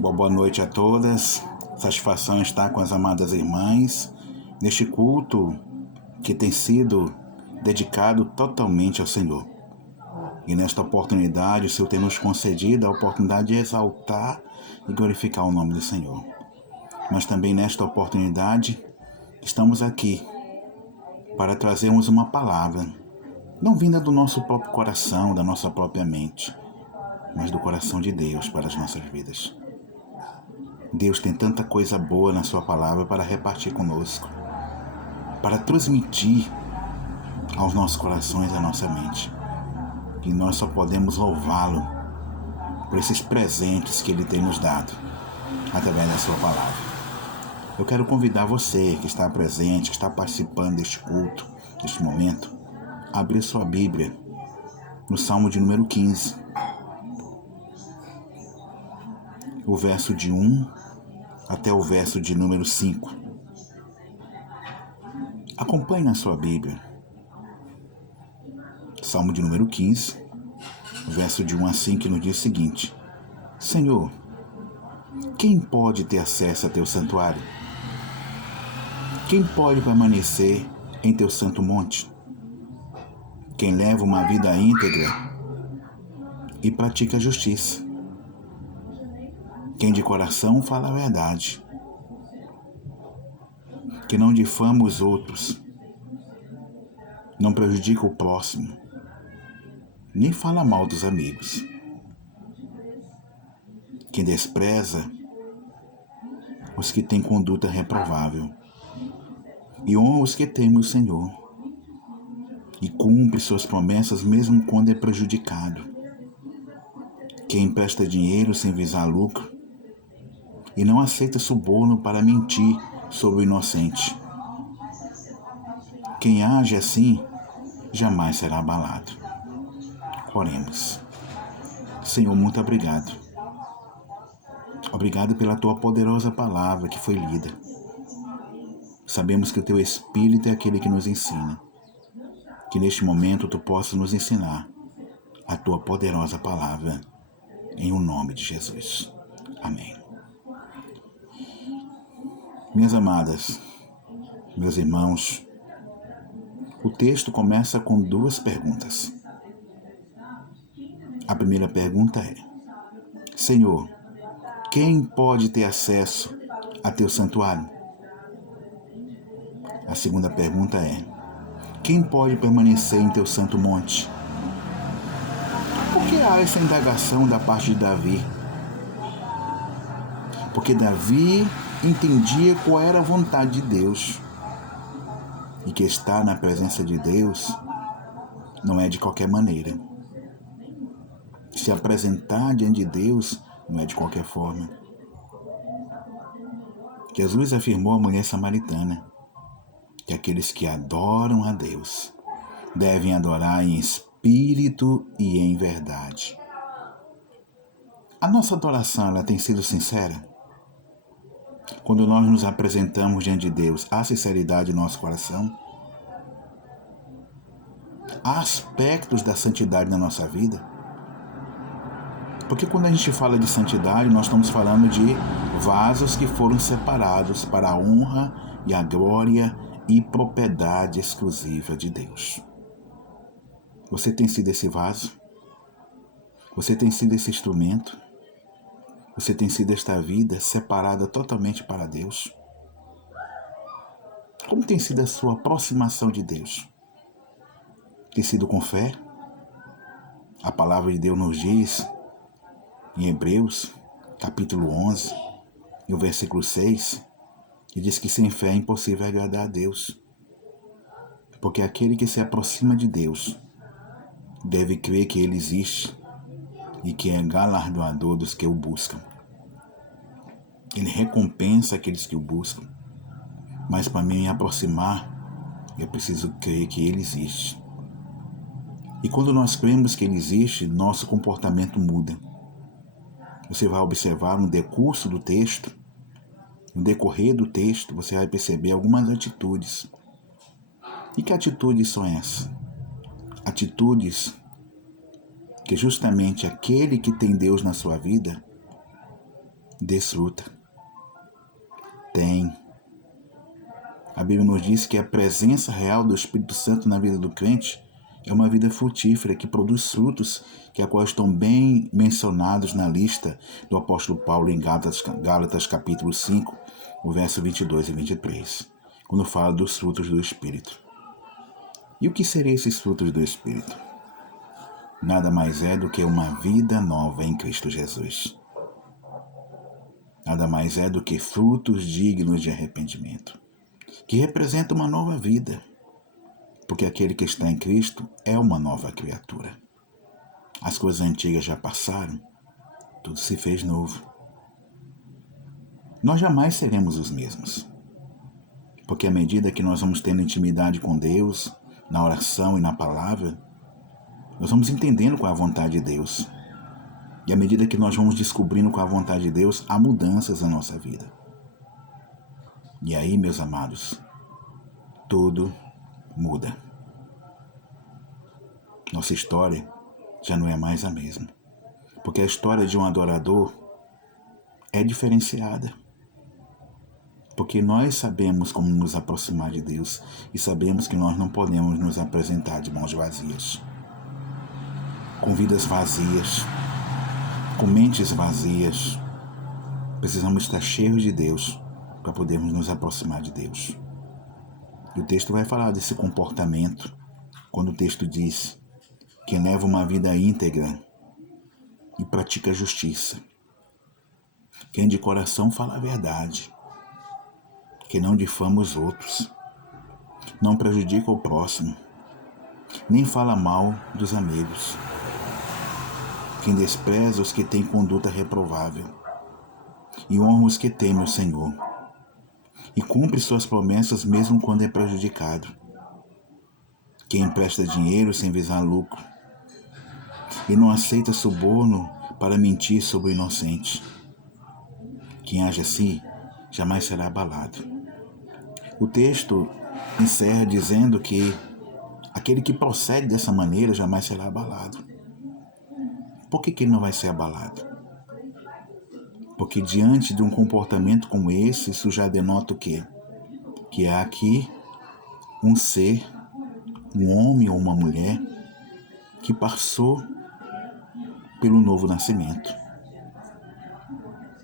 Boa noite a todas. Satisfação estar com as amadas irmãs neste culto que tem sido dedicado totalmente ao Senhor. E nesta oportunidade, o Senhor tem nos concedido a oportunidade de exaltar e glorificar o nome do Senhor. Mas também nesta oportunidade, estamos aqui para trazermos uma palavra, não vinda do nosso próprio coração, da nossa própria mente, mas do coração de Deus para as nossas vidas. Deus tem tanta coisa boa na sua palavra para repartir conosco, para transmitir aos nossos corações e à nossa mente. E nós só podemos louvá-lo por esses presentes que Ele tem nos dado, através da sua palavra. Eu quero convidar você que está presente, que está participando deste culto, deste momento, a abrir sua Bíblia no Salmo de número 15, o verso de 1 até o verso de número 5. Acompanhe na sua Bíblia. Salmo de número 15, verso de 1 a 5, que nos diz o seguinte: Senhor, quem pode ter acesso a teu santuário? Quem pode permanecer em teu santo monte? Quem leva uma vida íntegra e pratica a justiça. Quem de coração fala a verdade. Que não difama os outros. Não prejudica o próximo. Nem fala mal dos amigos. Quem despreza os que têm conduta reprovável. E honra os que temem o Senhor. E cumpre suas promessas mesmo quando é prejudicado. Quem empresta dinheiro sem visar lucro. E não aceita suborno para mentir sobre o inocente. Quem age assim jamais será abalado. Oremos. Senhor, muito obrigado. Obrigado pela tua poderosa palavra que foi lida. Sabemos que o teu Espírito é aquele que nos ensina. Que neste momento tu possas nos ensinar a tua poderosa palavra, em o nome de Jesus. Amém. Minhas amadas, meus irmãos, o texto começa com duas perguntas. A primeira pergunta é: Senhor, quem pode ter acesso a teu santuário? A segunda pergunta é: quem pode permanecer em teu santo monte? Por que há essa indagação da parte de Davi? Porque Davi entendia qual era a vontade de Deus e que estar na presença de Deus não é de qualquer maneira. Se apresentar diante de Deus não é de qualquer forma. Jesus afirmou à mulher samaritana que aqueles que adoram a Deus devem adorar em espírito e em verdade. A nossa adoração, ela tem sido sincera? Quando nós nos apresentamos diante de Deus, há sinceridade no nosso coração? Há aspectos da santidade na nossa vida? Porque quando a gente fala de santidade, nós estamos falando de vasos que foram separados para a honra e a glória e propriedade exclusiva de Deus. Você tem sido esse vaso? Você tem sido esse instrumento? Você tem sido esta vida separada totalmente para Deus? Como tem sido a sua aproximação de Deus? Tem sido com fé? A palavra de Deus nos diz, em Hebreus, capítulo 11, e o versículo 6, que diz que sem fé é impossível agradar a Deus. Porque aquele que se aproxima de Deus deve crer que Ele existe e que é galardoador dos que o buscam. Ele recompensa aqueles que o buscam. Mas para me aproximar, eu preciso crer que Ele existe. E quando nós cremos que Ele existe, nosso comportamento muda. Você vai observar no decurso do texto, no decorrer do texto, você vai perceber algumas atitudes. E que atitudes são essas? Atitudes que justamente aquele que tem Deus na sua vida desfruta. Tem. A Bíblia nos diz que a presença real do Espírito Santo na vida do crente é uma vida frutífera, que produz frutos, que a qual estão bem mencionados na lista do apóstolo Paulo em Gálatas capítulo 5, o verso 22 e 23, quando fala dos frutos do Espírito. E o que seriam esses frutos do Espírito? Nada mais é do que uma vida nova em Cristo Jesus. Nada mais é do que frutos dignos de arrependimento, que representa uma nova vida, porque aquele que está em Cristo é uma nova criatura. As coisas antigas já passaram, tudo se fez novo. Nós jamais seremos os mesmos, porque à medida que nós vamos tendo intimidade com Deus, na oração e na palavra, nós vamos entendendo qual é a vontade de Deus. E à medida que nós vamos descobrindo qual é a vontade de Deus, há mudanças na nossa vida. E aí, meus amados, tudo muda. Nossa história já não é mais a mesma, porque a história de um adorador é diferenciada, porque nós sabemos como nos aproximar de Deus e sabemos que nós não podemos nos apresentar de mãos vazias, com vidas vazias, com mentes vazias. Precisamos estar cheios de Deus para podermos nos aproximar de Deus. E o texto vai falar desse comportamento, quando o texto diz: quem leva uma vida íntegra e pratica a justiça, quem de coração fala a verdade, que não difama os outros, não prejudica o próximo, nem fala mal dos amigos, quem despreza os que têm conduta reprovável e honra os que temem o Senhor, e cumpre suas promessas mesmo quando é prejudicado, quem empresta dinheiro sem visar lucro e não aceita suborno para mentir sobre o inocente. Quem age assim jamais será abalado. O texto encerra dizendo que aquele que procede dessa maneira jamais será abalado. Por que ele não vai ser abalado? Porque diante de um comportamento como esse, isso já denota o quê? Que há aqui um ser, um homem ou uma mulher, que passou pelo novo nascimento,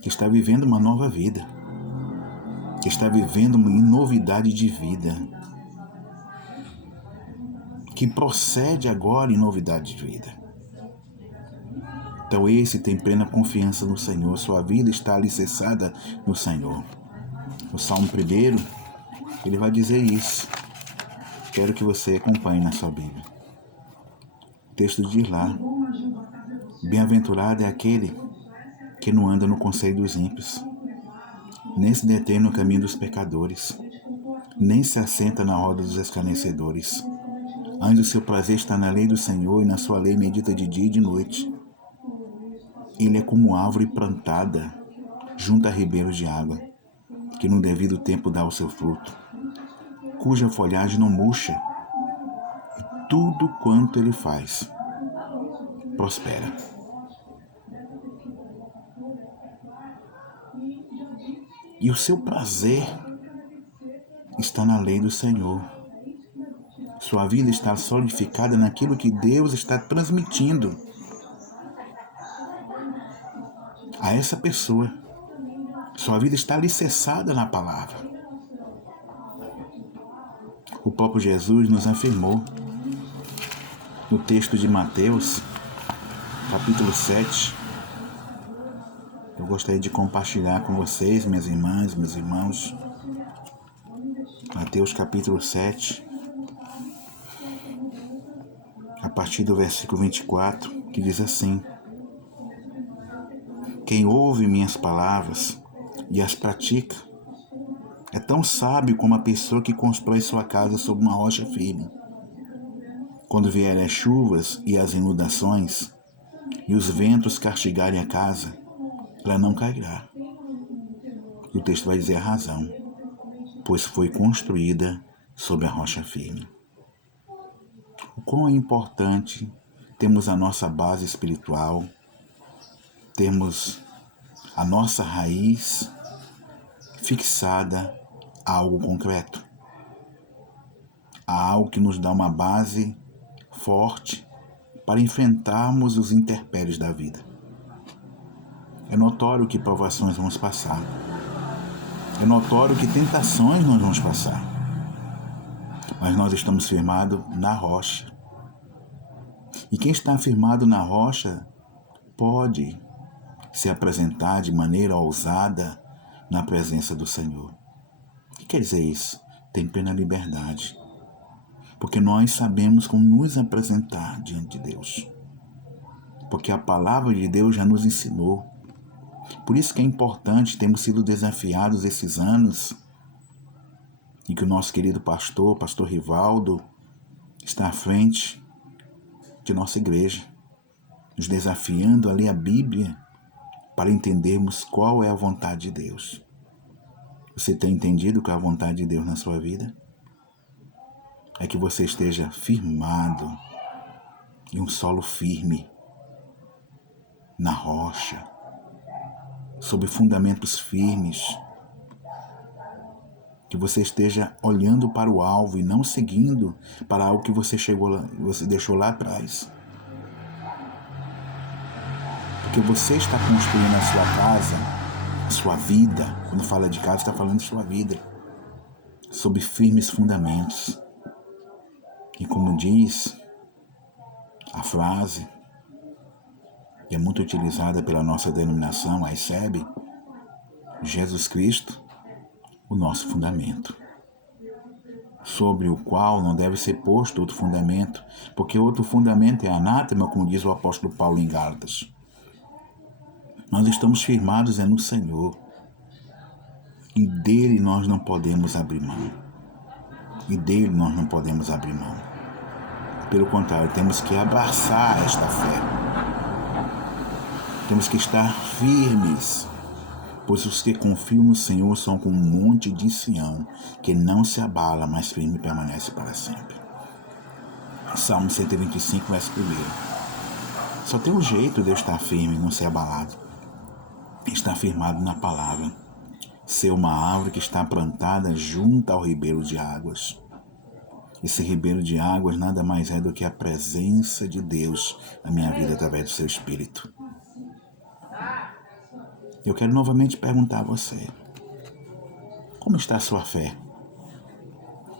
que está vivendo uma nova vida, que está vivendo uma novidade de vida, que procede agora em novidade de vida. Então esse tem plena confiança no Senhor, sua vida está alicerçada no Senhor. O Salmo 1, ele vai dizer isso. Quero que você acompanhe na sua Bíblia. O texto diz lá: bem-aventurado é aquele que não anda no conselho dos ímpios, nem se detém no caminho dos pecadores, nem se assenta na roda dos escarnecedores. Antes o seu prazer está na lei do Senhor, e na sua lei medita de dia e de noite. Ele é como árvore plantada junto a ribeiros de água, que no devido tempo dá o seu fruto, cuja folhagem não murcha, e tudo quanto ele faz prospera. E o seu prazer está na lei do Senhor. Sua vida está solidificada naquilo que Deus está transmitindo a essa pessoa. Sua vida está alicerçada na palavra. O próprio Jesus nos afirmou no texto de Mateus, capítulo 7. Eu gostaria de compartilhar com vocês, minhas irmãs, meus irmãos. Mateus capítulo 7, a partir do versículo 24, que diz assim: quem ouve minhas palavras e as pratica é tão sábio como a pessoa que constrói sua casa sobre uma rocha firme. Quando vierem as chuvas e as inundações, e os ventos castigarem a casa, ela não cairá. E o texto vai dizer a razão: pois foi construída sobre a rocha firme. O quão é importante termos a nossa base espiritual, termos a nossa raiz fixada a algo concreto, a algo que nos dá uma base forte para enfrentarmos os intempéries da vida. É notório que provações vamos passar. É notório que tentações nós vamos passar. Mas nós estamos firmados na rocha. E quem está firmado na rocha pode se apresentar de maneira ousada na presença do Senhor. O que quer dizer isso? Tem plena liberdade. Porque nós sabemos como nos apresentar diante de Deus. Porque a palavra de Deus já nos ensinou. Por isso que é importante, temos sido desafiados esses anos, e que o nosso querido pastor Rivaldo, está à frente de nossa igreja, nos desafiando a ler a Bíblia para entendermos qual é a vontade de Deus. Você tem entendido qual é a vontade de Deus na sua vida? É que você esteja firmado em um solo firme, na rocha, sob fundamentos firmes, que você esteja olhando para o alvo e não seguindo para algo que você deixou lá atrás. Porque você está construindo a sua casa, a sua vida. Quando fala de casa, está falando de sua vida, sob firmes fundamentos. E como diz a frase, que é muito utilizada pela nossa denominação, a ICEB, Jesus Cristo, o nosso fundamento, sobre o qual não deve ser posto outro fundamento, porque outro fundamento é anátema, como diz o apóstolo Paulo em Gálatas. Nós estamos firmados no Senhor, e dele nós não podemos abrir mão. Pelo contrário, temos que abraçar esta fé. Temos que estar firmes, pois os que confiam no Senhor são como um monte de Sião, que não se abala, mas firme permanece para sempre. Salmo 125, verso 1. Só tem um jeito de eu estar firme e não ser abalado. Estar firmado na palavra. Ser uma árvore que está plantada junto ao ribeiro de águas. Esse ribeiro de águas nada mais é do que a presença de Deus na minha vida através do seu Espírito. Eu quero novamente perguntar a você: como está a sua fé?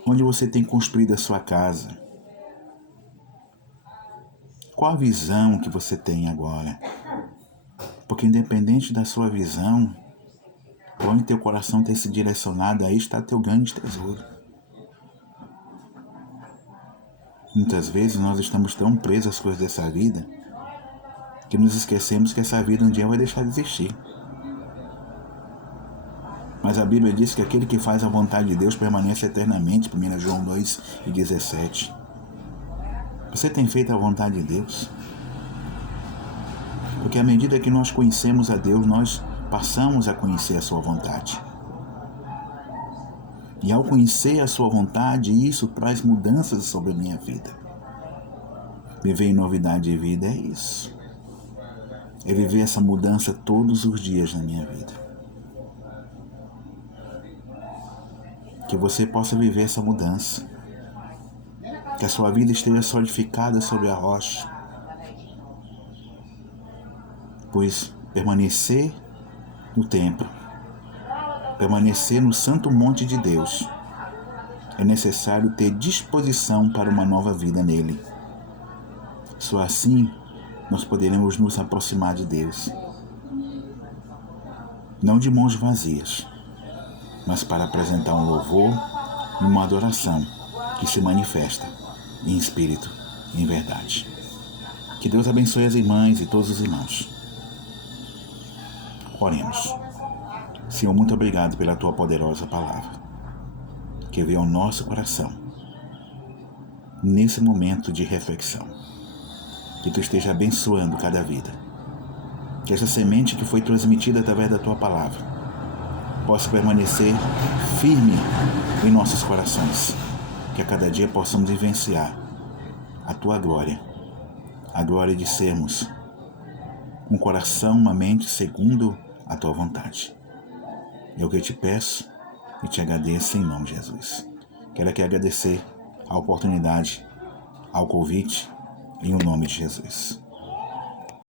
Onde você tem construído a sua casa? Qual a visão que você tem agora? Porque independente da sua visão, para onde teu coração tem se direcionado, aí está teu grande tesouro. Muitas vezes nós estamos tão presos às coisas dessa vida que nos esquecemos que essa vida um dia vai deixar de existir. Mas a Bíblia diz que aquele que faz a vontade de Deus permanece eternamente, 1 João 2:17. Você tem feito a vontade de Deus? Porque à medida que nós conhecemos a Deus, nós passamos a conhecer a sua vontade. E ao conhecer a sua vontade, isso traz mudanças sobre a minha vida. Viver em novidade de vida é isso. É viver essa mudança todos os dias na minha vida. Que você possa viver essa mudança. Que a sua vida esteja solidificada sobre a rocha. Pois permanecer no templo, permanecer no santo monte de Deus, é necessário ter disposição para uma nova vida nele. Só assim nós poderemos nos aproximar de Deus. Não de mãos vazias, mas para apresentar um louvor e uma adoração que se manifesta em espírito e em verdade. Que Deus abençoe as irmãs e todos os irmãos. Oremos. Senhor, muito obrigado pela Tua poderosa palavra, que veio ao nosso coração, nesse momento de reflexão. Que Tu esteja abençoando cada vida. Que essa semente que foi transmitida através da Tua palavra possa permanecer firme em nossos corações. Que a cada dia possamos vivenciar a Tua glória, a glória de sermos um coração, uma mente segundo a tua vontade. É o que eu te peço e te agradeço em nome de Jesus. Quero aqui agradecer a oportunidade, ao convite, em o nome de Jesus.